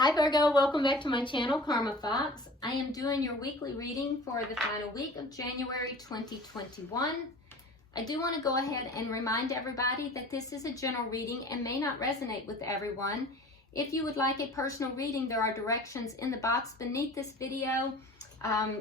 Hi Virgo, welcome back to my channel, Karma Fox. I am doing your weekly reading for the final week of January 2021. I do want to go ahead and remind everybody that this is a general reading and may not resonate with everyone. If you would like a personal reading, there are directions in the box beneath this video.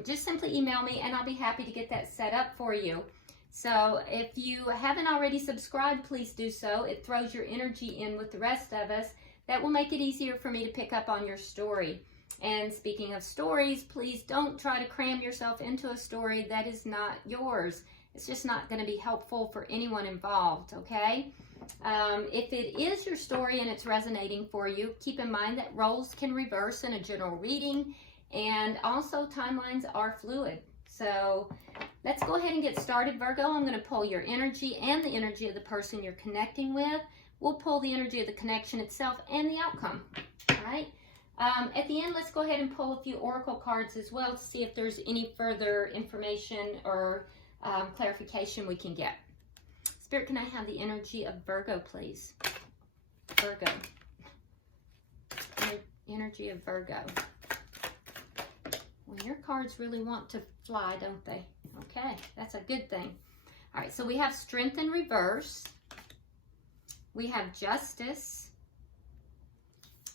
Just simply email me and I'll be happy to get that set up for you. So if you haven't already subscribed, please do so. It throws your energy in with the rest of us. That will make it easier for me to pick up on your story. And speaking of stories, please don't try to cram yourself into a story that is not yours. It's just not going to be helpful for anyone involved, okay? If it is your story and it's resonating for you, keep in mind that roles can reverse in a general reading, and also timelines are fluid. So let's go ahead and get started, Virgo. I'm going to pull your energy and the energy of the person you're connecting with. We'll pull the energy of the connection itself and the outcome, all right? At the end, let's go ahead and pull a few oracle cards as well to see if there's any further information or clarification we can get. Spirit, can I have the energy of Virgo, please? Virgo. Energy of Virgo. Well, your cards really want to fly, don't they? Okay, that's a good thing. All right, so we have Strength in reverse. We have Justice,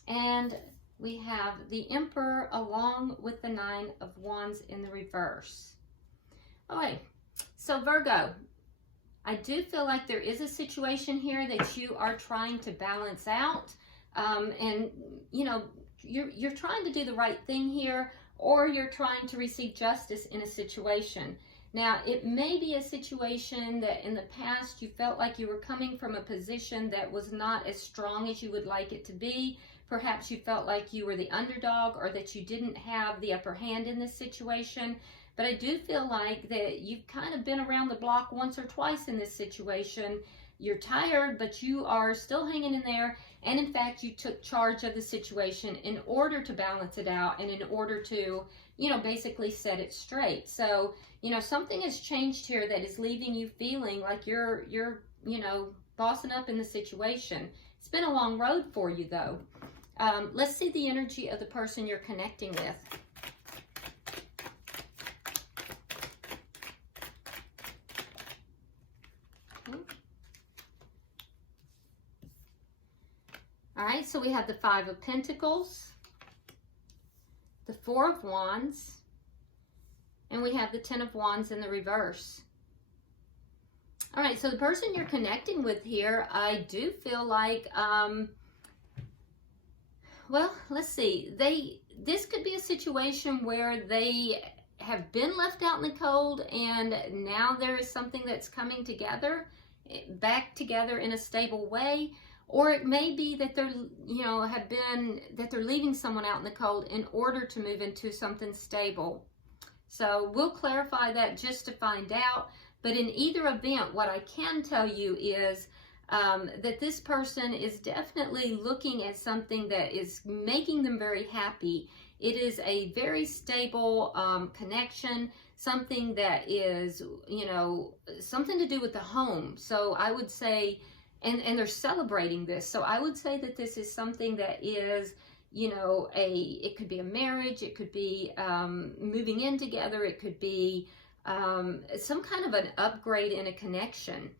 and we have the Emperor along with the Nine of Wands in the reverse. Okay, so Virgo, I do feel like there is a situation here that you are trying to balance out, and you know, you're trying to do the right thing here, or you're trying to receive justice in a situation. Now, it may be a situation that in the past you felt like you were coming from a position that was not as strong as you would like it to be. Perhaps you felt like you were the underdog or that you didn't have the upper hand in this situation. But I do feel like that you've kind of been around the block once or twice in this situation. You're tired, but you are still hanging in there. And in fact, you took charge of the situation in order to balance it out and in order to, you know, basically set it straight. So, you know, something has changed here that is leaving you feeling like you're, you know, bossing up in the situation. It's been a long road for you, though. Let's see the energy of the person you're connecting with. All right, so we have the Five of Pentacles, the Four of Wands, and we have the Ten of Wands in the reverse. All right, so the person you're connecting with here, I do feel like, well, let's see. This could be a situation where they have been left out in the cold and now there is something that's coming together, back together in a stable way. Or it may be that they're, you know, that they're leaving someone out in the cold in order to move into something stable. So we'll clarify that just to find out. But in either event, what I can tell you is that this person is definitely looking at something that is making them very happy. It is a very stable connection, something that is, you know, something to do with the home. So I would say, and they're celebrating this. So I would say that this is something that is, you know, it could be a marriage, it could be moving in together, it could be some kind of an upgrade in a connection.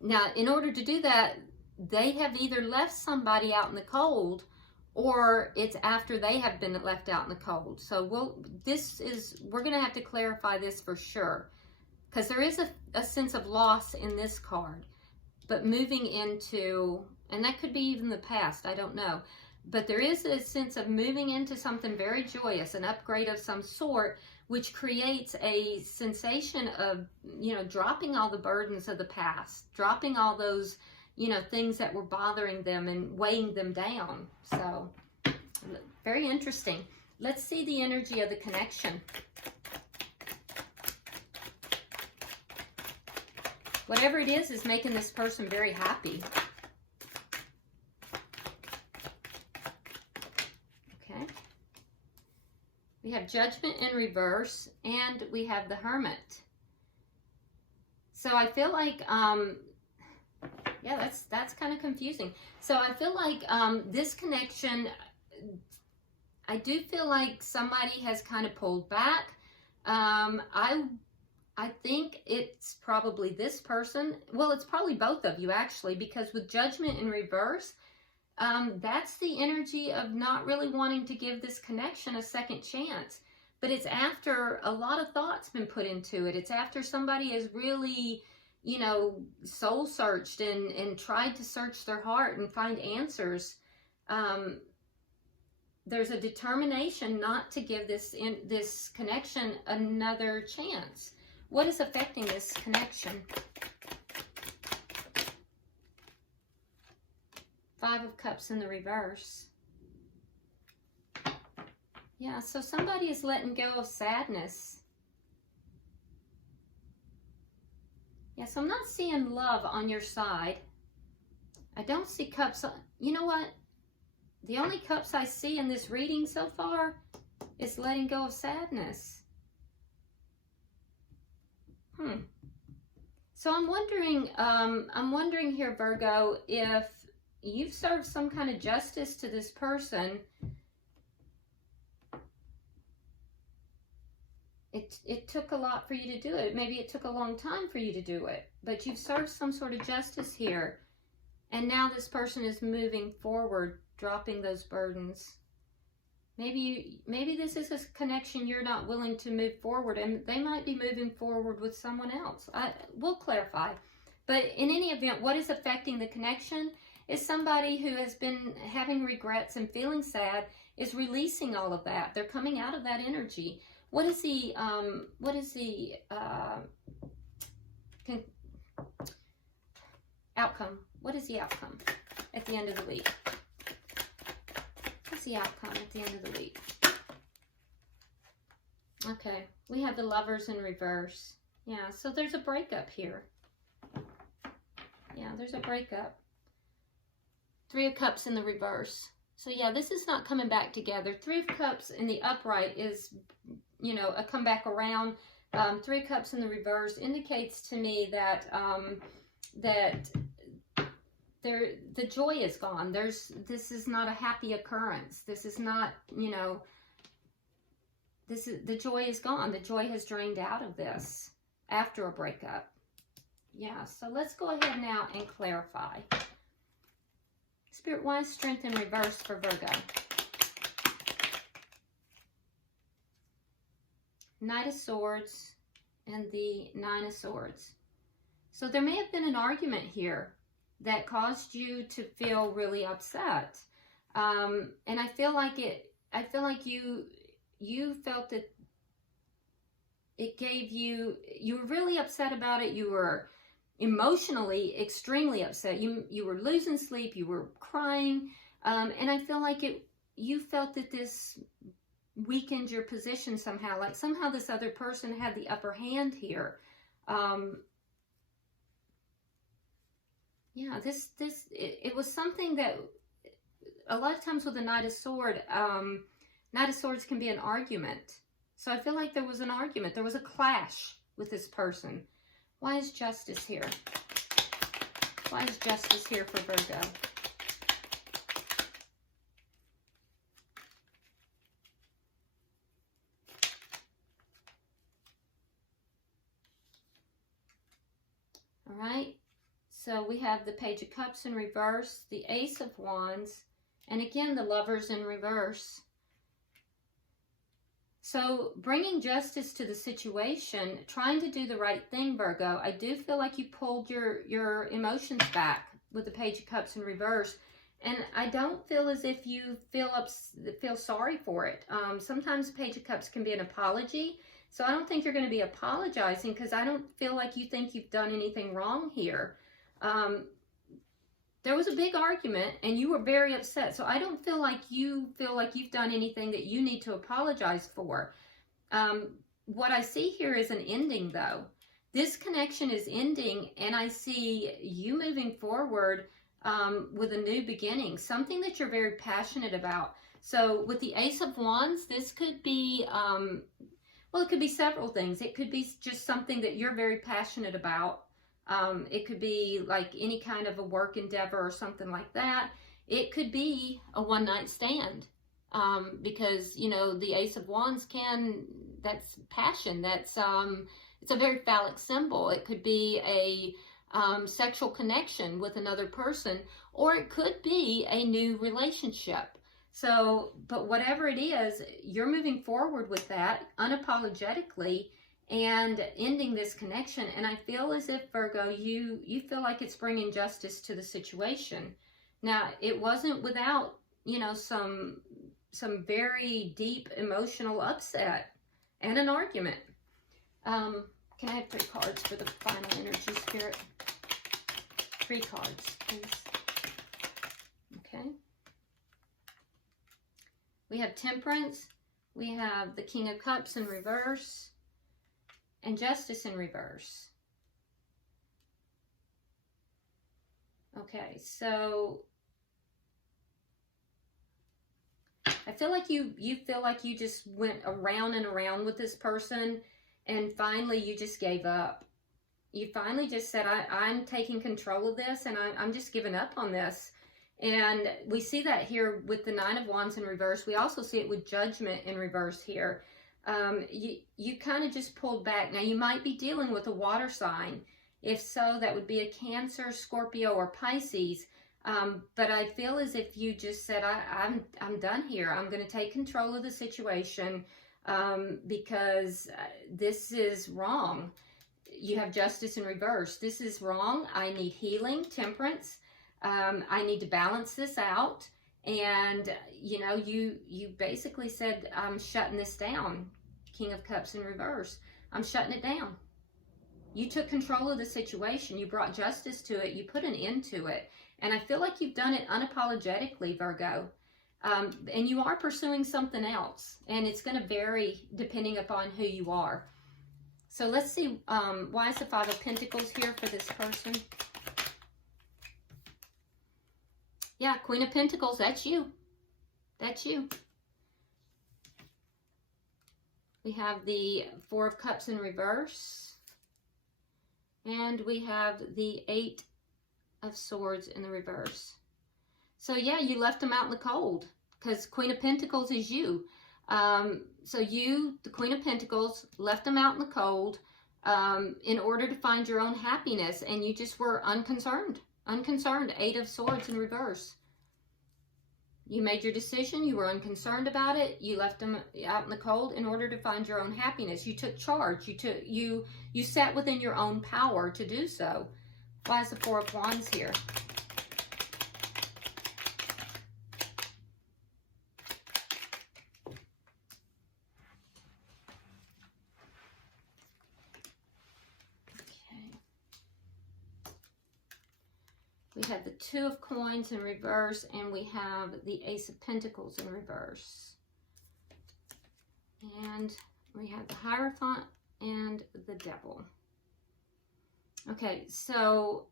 Now, in order to do that, they have either left somebody out in the cold, or it's after they have been left out in the cold. So we're going to have to clarify this for sure, because there is a sense of loss in this card. But moving into, and that could be even the past, I don't know. But there is a sense of moving into something very joyous, an upgrade of some sort, which creates a sensation of, you know, dropping all the burdens of the past, dropping all those, you know, things that were bothering them and weighing them down. So, very interesting. Let's see the energy of the connection. Whatever it is making this person very happy. Okay. We have Judgment in reverse, and we have the Hermit. So I feel like, yeah, Yeah, that's kind of confusing. So I feel like this connection, I do feel like somebody has kind of pulled back. I think it's probably this person. Well, it's probably both of you actually, because with Judgment in reverse, that's the energy of not really wanting to give this connection a second chance. But it's after a lot of thought's been put into it. It's after somebody has really, you know, soul searched and tried to search their heart and find answers. There's a determination not to give this connection another chance. What is affecting this connection? Five of Cups in the reverse. Yeah, so somebody is letting go of sadness. Yeah, so I'm not seeing love on your side. I don't see cups. You know what? The only cups I see in this reading so far is letting go of sadness. So I'm wondering here, Virgo, if you've served some kind of justice to this person. It took a lot for you to do it. Maybe it took a long time for you to do it, but you've served some sort of justice here. And now this person is moving forward, dropping those burdens. Maybe this is a connection you're not willing to move forward, and they might be moving forward with someone else. We'll clarify. But in any event, what is affecting the connection is somebody who has been having regrets and feeling sad is releasing all of that. They're coming out of that energy. What is the outcome? What is the outcome at the end of the week? What's the outcome at the end of the week? Okay, we have the Lovers in reverse. Yeah, so there's a breakup here. Yeah, there's a breakup. Three of Cups in the reverse. So yeah, this is not coming back together. Three of Cups in the upright is, you know, a comeback around. Three of Cups in the reverse indicates to me that the joy is gone. This is not a happy occurrence. This is not, you know, the joy is gone. The joy has drained out of this after a breakup. Yeah, so let's go ahead now and clarify. Spirit, why is Strength in reverse for Virgo? Knight of Swords and the Nine of Swords. So there may have been an argument here that caused you to feel really upset. And I feel like you felt that it gave you were really upset about it. You were emotionally extremely upset. You were losing sleep, you were crying. And I feel like you felt that this weakened your position somehow, like somehow this other person had the upper hand here. Yeah, it was something that a lot of times with the Knight of Swords can be an argument. So I feel like there was an argument. There was a clash with this person. Why is Justice here? Why is Justice here for Virgo? All right. So we have the Page of Cups in reverse, the Ace of Wands, and again, the Lovers in reverse. So bringing justice to the situation, trying to do the right thing, Virgo. I do feel like you pulled your emotions back with the Page of Cups in reverse. And I don't feel as if you feel sorry for it. Sometimes the Page of Cups can be an apology. So I don't think you're going to be apologizing, because I don't feel like you think you've done anything wrong here. There was a big argument and you were very upset. So I don't feel like you've done anything that you need to apologize for. What I see here is an ending, though. This connection is ending, and I see you moving forward with a new beginning, something that you're very passionate about. So with the Ace of Wands, this could be, well, it could be several things. It could be just something that you're very passionate about. It could be like any kind of a work endeavor or something like that. It could be a one-night stand, because, you know, the Ace of Wands that's passion. That's, it's a very phallic symbol. It could be a sexual connection with another person, or it could be a new relationship. So, but whatever it is, you're moving forward with that unapologetically and ending this connection. And I feel as if, Virgo, you feel like it's bringing justice to the situation. Now, it wasn't without, you know, some very deep emotional upset and an argument. Can I have 3 cards for the final energy, Spirit? 3 cards, please. Okay. We have Temperance. We have the King of Cups in reverse. And Justice in reverse. Okay, so I feel like you feel like you just went around and around with this person, and finally you just gave up. You finally just said, I'm taking control of this, and I'm just giving up on this. And we see that here with the 9 of Wands in reverse. We also see it with Judgment in reverse here. You kind of just pulled back. Now, you might be dealing with a water sign. If so, that would be a Cancer, Scorpio, or Pisces. But I feel as if you just said, I'm done here. I'm going to take control of the situation, because this is wrong. You have Justice in reverse. This is wrong. I need healing, Temperance. I need to balance this out. And, you know, you basically said, I'm shutting this down. King of Cups in reverse. I'm shutting it down. You took control of the situation. You brought justice to it. You put an end to it. And I feel like you've done it unapologetically, Virgo. And you are pursuing something else. And it's going to vary depending upon who you are. So let's see, why is the 5 of Pentacles here for this person? Yeah, Queen of Pentacles, that's you. That's you. We have the 4 of Cups in reverse. And we have the 8 of Swords in the reverse. So yeah, you left them out in the cold, because Queen of Pentacles is you. So you, the Queen of Pentacles, left them out in the cold in order to find your own happiness, and you just were unconcerned. Unconcerned. 8 of Swords in reverse. You made your decision. You were unconcerned about it. You left them out in the cold in order to find your own happiness. You took charge. You sat within your own power to do so. Why is the 4 of Wands here? We have the 2 of Coins in reverse, and we have the Ace of Pentacles in reverse. And we have the Hierophant and the Devil. Okay, so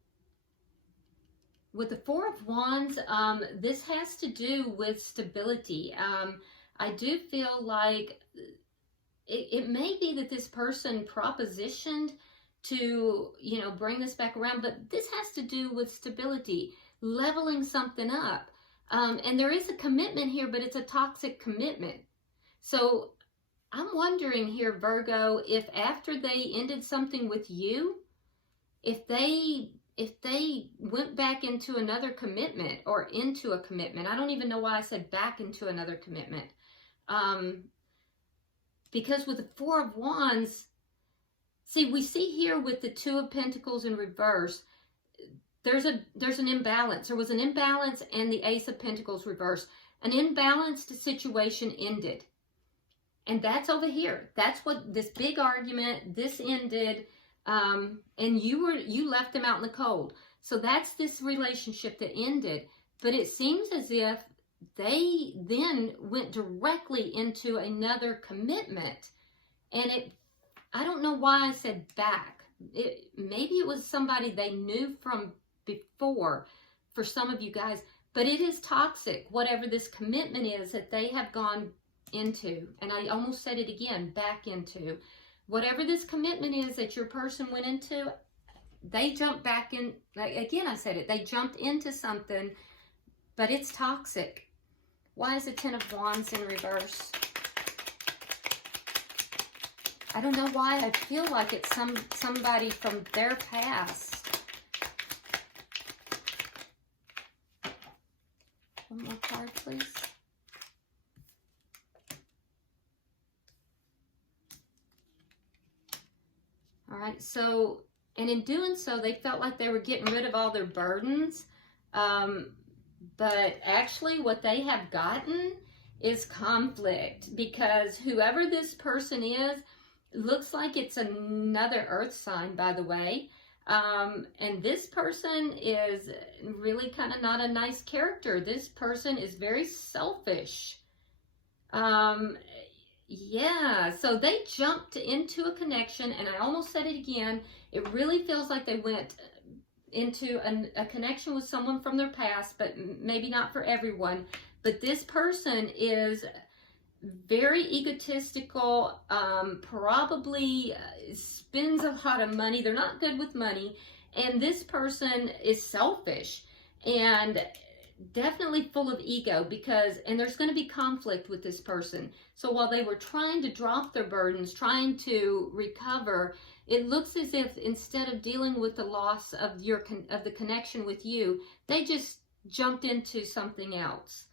with the 4 of Wands, this has to do with stability. I do feel like it may be that this person propositioned to, you know, bring this back around, but this has to do with stability, leveling something up. And there is a commitment here, but it's a toxic commitment. So I'm wondering here, Virgo, if after they ended something with you, if they went back into another commitment or into a commitment. I don't even know why I said back into another commitment. Because with the 4 of Wands, see, we see here with the 2 of Pentacles in reverse, there's an imbalance. There was an imbalance, and the Ace of Pentacles reverse. An imbalanced situation ended. And that's over here. That's what this big argument, this ended, and you left them out in the cold. So that's this relationship that ended. But it seems as if they then went directly into another commitment. And I don't know why I said back. Maybe it was somebody they knew from before for some of you guys. But it is toxic, whatever this commitment is that they have gone into. And I almost said it again, back into. Whatever this commitment is that your person went into, they jump back in, like, again, I said it, they jumped into something, but it's toxic. Why is the Ten of Wands in reverse? I don't know why. I feel like it's somebody from their past. One more card, please. All right, so, and in doing so, they felt like they were getting rid of all their burdens. But actually what they have gotten is conflict, because whoever this person is, looks like it's another earth sign, by the way. And this person is really kind of not a nice character. This person is very selfish. Yeah, so they jumped into a connection, and I almost said it again. It really feels like they went into a connection with someone from their past, but maybe not for everyone. But this person is very egotistical, probably spends a lot of money. They're not good with money. And this person is selfish and definitely full of ego, and there's going to be conflict with this person. So while they were trying to drop their burdens, trying to recover, it looks as if instead of dealing with the loss of the connection with you, they just jumped into something else.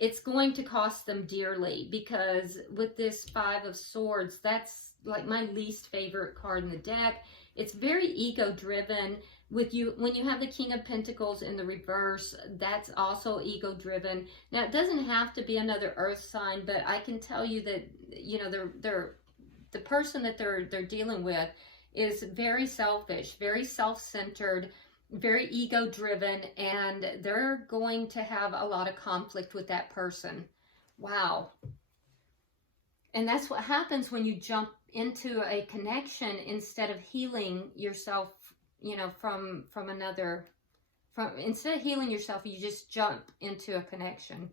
It's going to cost them dearly, because with this Five of Swords, that's like my least favorite card in the deck. It's very ego driven. With you, when you have the King of Pentacles in the reverse, that's also ego driven. Now, it doesn't have to be another earth sign, but I can tell you that, you know, the person that they're dealing with is very selfish, very self-centered, very ego driven, and they're going to have a lot of conflict with that person. Wow. And that's what happens when you jump into a connection instead of healing yourself, you know, instead of healing yourself, you just jump into a connection.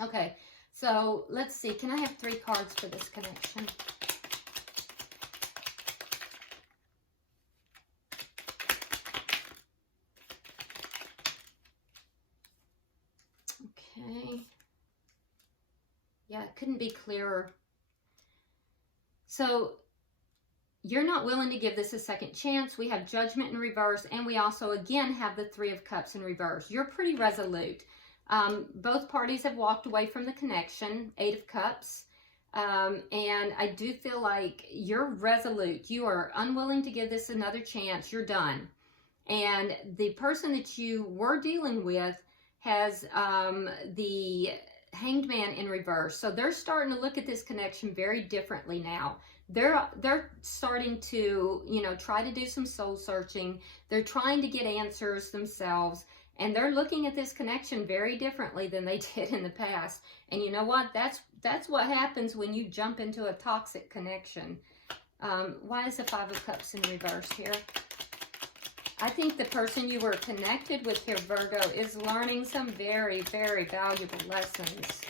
Okay, so let's see. Can I have 3 cards for this connection? Okay. Yeah, it couldn't be clearer. So you're not willing to give this a second chance. We have Judgment in reverse, and we also, again, have the Three of Cups in reverse. You're pretty resolute. Both parties have walked away from the connection, 8 of Cups, and I do feel like you're resolute. You are unwilling to give this another chance. You're done. And the person that you were dealing with has the Hanged Man in reverse. So they're starting to look at this connection very differently now. They're starting to, you know, try to do some soul searching. They're trying to get answers themselves, and they're looking at this connection very differently than they did in the past. And you know what? That's what happens when you jump into a toxic connection. Why is the Five of Cups in reverse here? I think the person you were connected with here, Virgo, is learning some very, very valuable lessons.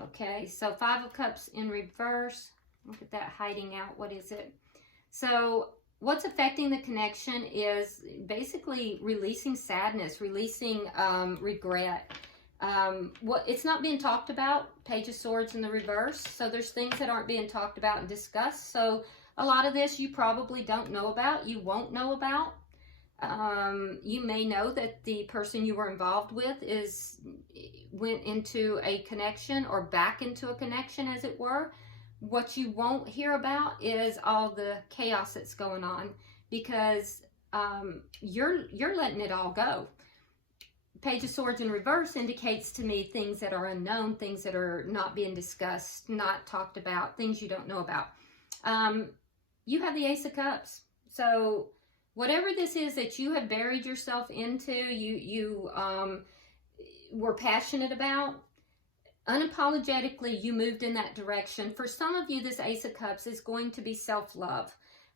Okay, so Five of Cups in reverse. Look at that hiding out. What is it? So what's affecting the connection is basically releasing sadness, releasing regret. It's not being talked about. Page of Swords in the reverse. So there's things that aren't being talked about and discussed. So a lot of this you probably don't know about. You won't know about. You may know that the person you were involved with went into a connection, or back into a connection, as it were. What you won't hear about is all the chaos that's going on, because you're letting it all go. Page of Swords in reverse indicates to me things that are unknown, things that are not being discussed, not talked about, things you don't know about. You have the Ace of Cups. So whatever this is that you have buried yourself into, you were passionate about, unapologetically you moved in that direction. For some of you, this Ace of Cups is going to be self-love.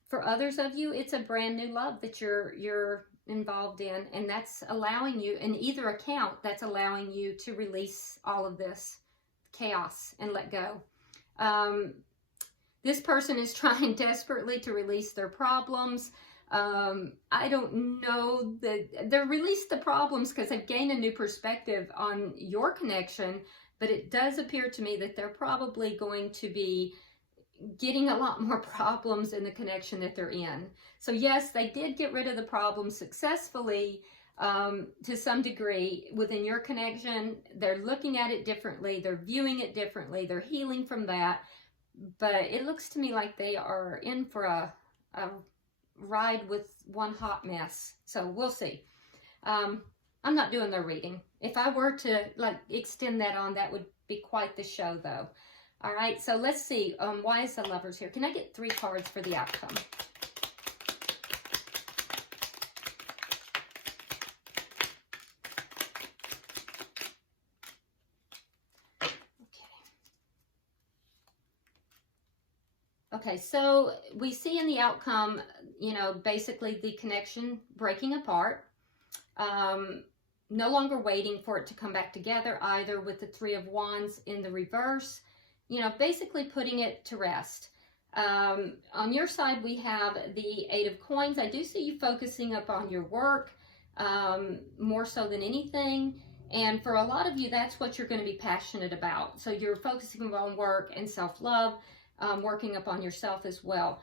For others of you, it's a brand new love that you're involved in, and that's allowing you, in either account, that's allowing you to release all of this chaos and let go. This person is trying desperately to release their problems. I don't know that they're released the problems because they've gained a new perspective on your connection, but it does appear to me that they're probably going to be getting a lot more problems in the connection that they're in. So yes, they did get rid of the problems successfully to some degree within your connection. They're looking at it differently. They're viewing it differently. They're healing from that. But it looks to me like they are in for a ride with one hot mess. So we'll see. I'm not doing their reading. If I were to like extend that on, that would be quite the show though. All right, so let's see. Why is the Lovers here? Can I get 3 cards for the outcome? Okay, so we see in the outcome, you know, basically the connection breaking apart. No longer waiting for it to come back together, either with the 3 of Wands in the reverse. You know, basically putting it to rest. On your side, we have the 8 of Coins. I do see you focusing up on your work more so than anything. And for a lot of you, that's what you're going to be passionate about. So you're focusing on work and self-love, working up on yourself as well.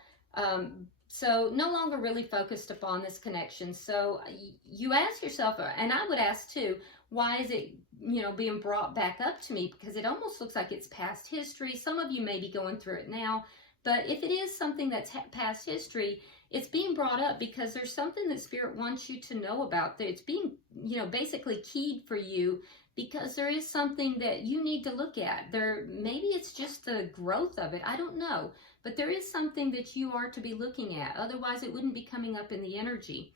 So no longer really focused upon this connection. So you ask yourself, and I would ask too, why is it, you know, being brought back up to me? Because it almost looks like it's past history. Some of you may be going through it now, but if it is something that's past history, it's being brought up because there's something that Spirit wants you to know about. That it's being, you know, basically keyed for you because there is something that you need to look at. Maybe it's just the growth of it. I don't know. But there is something that you are to be looking at. Otherwise, it wouldn't be coming up in the energy.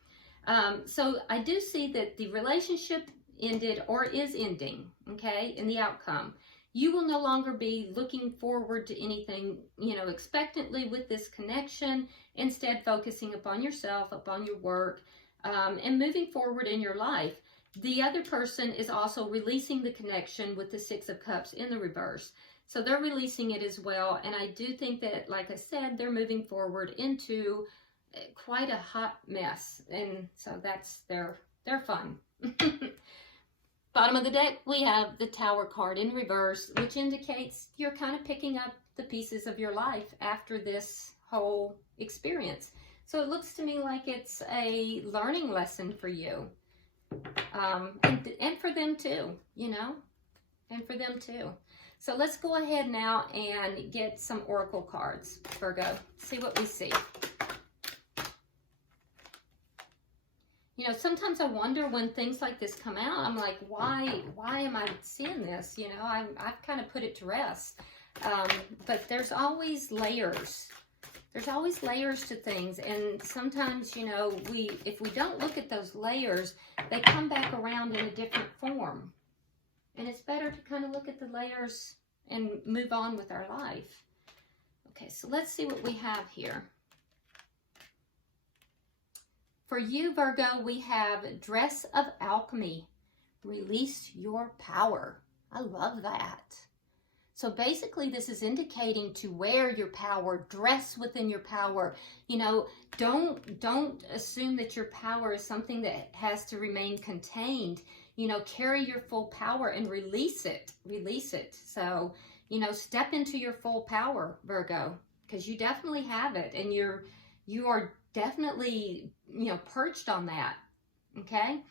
So I do see that the relationship ended or is ending, okay, in the outcome. You will no longer be looking forward to anything, you know, expectantly with this connection. Instead, focusing upon yourself, upon your work, and moving forward in your life. The other person is also releasing the connection with the 6 of Cups in the reverse. So they're releasing it as well. And I do think that, like I said, they're moving forward into quite a hot mess. And so that's their fun. Bottom of the deck, we have the Tower card in reverse, which indicates you're kind of picking up the pieces of your life after this whole experience. So it looks to me like it's a learning lesson for you. And for them too, you know, and for them too. So let's go ahead now and get some oracle cards, Virgo. See what we see. You know, sometimes I wonder when things like this come out, I'm like, why am I seeing this? You know, I've kind of put it to rest. But there's always layers. There's always layers to things. And sometimes, you know, if we don't look at those layers, they come back around in a different form. And it's better to kind of look at the layers and move on with our life. Okay, so let's see what we have here. For you, Virgo, we have Dress of Alchemy. Release your power. I love that. So basically, this is indicating to wear your power, dress within your power. You know, don't assume that your power is something that has to remain contained. You know, carry your full power and release it. Release it. So, you know, step into your full power, Virgo, because you definitely have it, and you are definitely, you know, perched on that. Okay.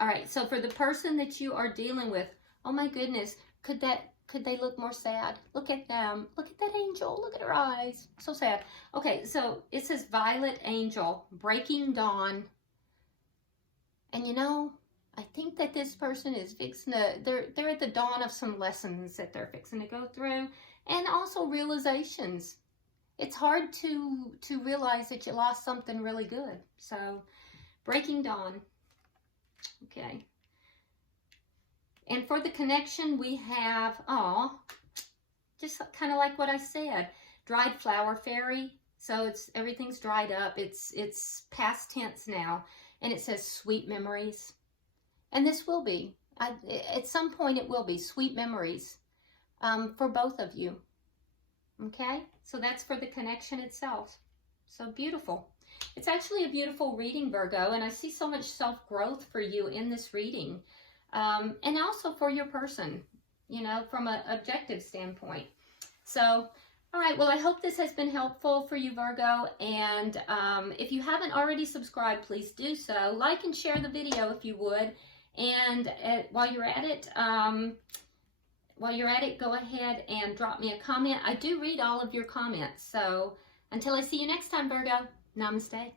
All right. So for the person that you are dealing with, oh my goodness, could they look more sad? Look at them. Look at that angel. Look at her eyes. So sad. Okay. So it says Violet Angel, Breaking Dawn. And you know, I think that this person is fixing to, they're at the dawn of some lessons that they're fixing to go through, and also realizations. It's hard to realize that you lost something really good. So, Breaking Dawn. Okay. And for the connection, we have, just kind of like what I said, Dried Flower Fairy. So everything's dried up. It's past tense now. And it says Sweet Memories. And this will be, at some point it will be Sweet Memories for both of you. Okay, so that's for the connection itself. So beautiful. It's actually a beautiful reading, Virgo, and I see so much self-growth for you in this reading. And also for your person, you know, from an objective standpoint. So, all right, well, I hope this has been helpful for you, Virgo. And if you haven't already subscribed, please do so. Like and share the video if you would. And while you're at it, go ahead and drop me a comment. I do read all of your comments. So until I see you next time, Virgo, namaste.